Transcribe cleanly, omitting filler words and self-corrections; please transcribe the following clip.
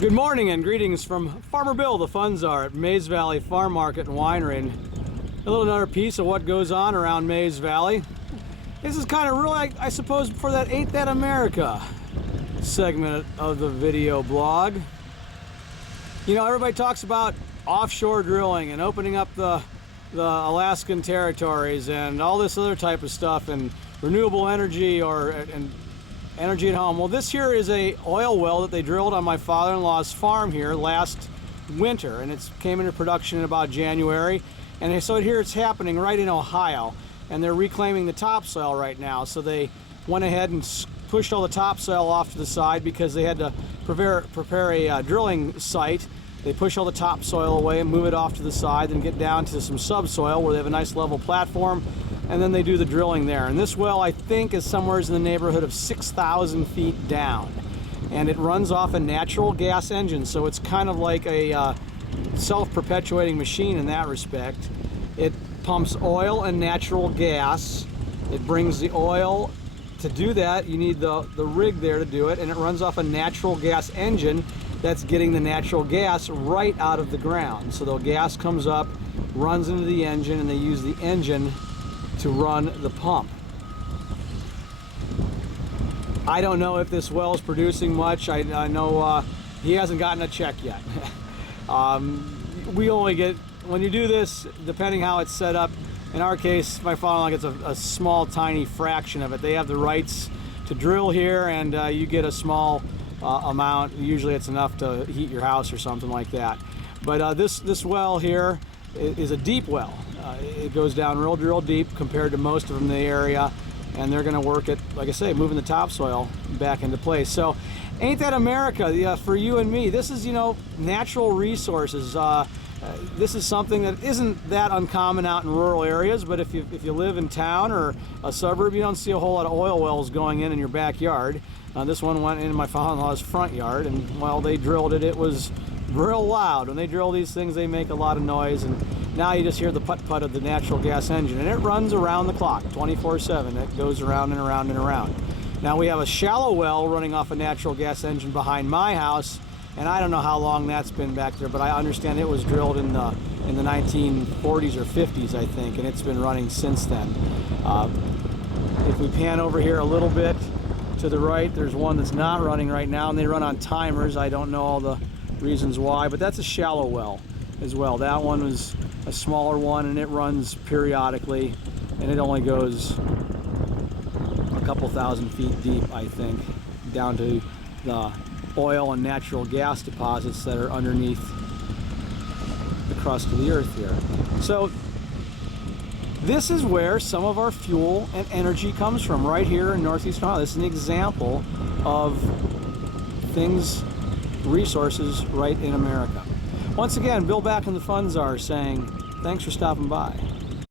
Good morning and greetings from Farmer Bill, the Fun Czar at Mays Valley Farm Market and Winery. And a little another piece of what goes on around Mays Valley. This is kind of really, I suppose, for that Ain't That America segment of the video blog. You know, everybody talks about offshore drilling and opening up the Alaskan territories and all this other type of stuff and renewable energy and energy at home. Well, this here is a oil well that they drilled on my father-in-law's farm here last winter, and it came into production in about January. And so here it's happening right in Ohio, and they're reclaiming the topsoil right now. So they went ahead and pushed all the topsoil off to the side because they had to prepare a drilling site. They push all the topsoil away and move it off to the side, then get down to some subsoil where they have a nice level platform, and then they do the drilling there. And this well, I think, is somewhere in the neighborhood of 6,000 feet down, and it runs off a natural gas engine, so it's kind of like a self-perpetuating machine in that respect. It pumps oil and natural gas. It brings the oil. To do that, you need the rig there to do it, and it runs off a natural gas engine that's getting the natural gas right out of the ground. So the gas comes up, runs into the engine, and they use the engine to run the pump. I don't know if this well is producing much. I know he hasn't gotten a check yet. We only get, when you do this, depending how it's set up, in our case, my father-in-law gets a small, tiny fraction of it. They have the rights to drill here, and you get a small amount. Usually it's enough to heat your house or something like that. But this well here is a deep well. It goes down real deep compared to most of them in the area, and they're going to work at, like I say, moving the topsoil back into place. So, ain't that America for you and me? This is, you know, natural resources. This is something that isn't that uncommon out in rural areas, but if you live in town or a suburb, you don't see a whole lot of oil wells going in your backyard. This one went in my father-in-law's front yard, and while they drilled it, it was real loud. When they drill these things, they make a lot of noise, and now you just hear the putt-putt of the natural gas engine, and it runs around the clock, 24/7. It goes around and around and around. Now we have a shallow well running off a natural gas engine behind my house, and I don't know how long that's been back there, but I understand it was drilled in the 1940s or 50s, I think, and it's been running since then. If we pan over here a little bit to the right, there's one that's not running right now, and they run on timers. I don't know all the reasons why, but that's a shallow well as well. That one was a smaller one, and it runs periodically, and it only goes a couple thousand feet deep, I think, down to the oil and natural gas deposits that are underneath the crust of the earth here. So this is where some of our fuel and energy comes from, right here in Northeast Ohio. This is an example of things, resources right in America. Once again, Bill back in the Fun Czar saying, thanks for stopping by.